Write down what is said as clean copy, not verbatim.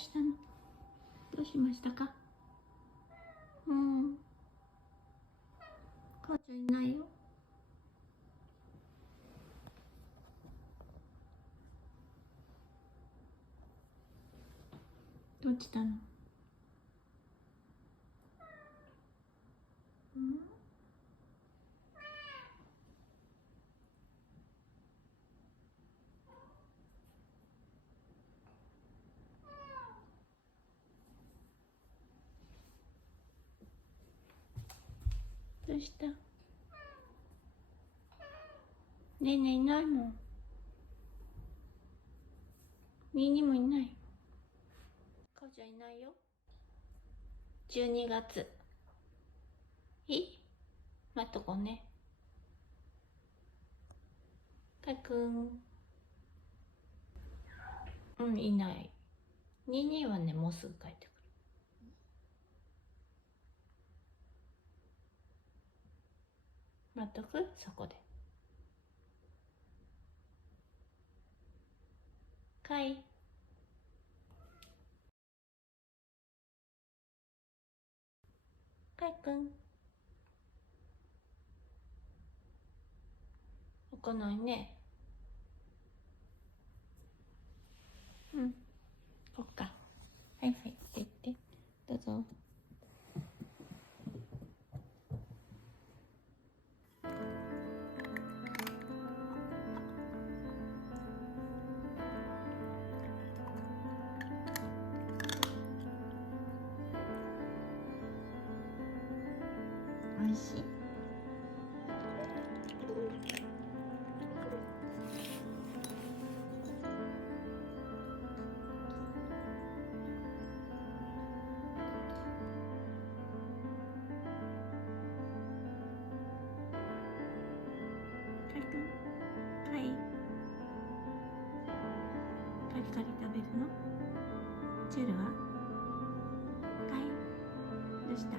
したの？どうしましたか？母ちゃんいないよ。どうしたの？どうした？ねえねえいないもん。みーにもいない。母ちゃんいないよ。12月。待っとこうね。かいくん。いない。22はね、もうすぐ帰ってくる。待っとく？そこで。かい。かいくん。開かないね。こっか。はいはい、行って。どうぞ。おいしい？かいくん。かい。カリカリ食べるの？チュールは？かい。どうした？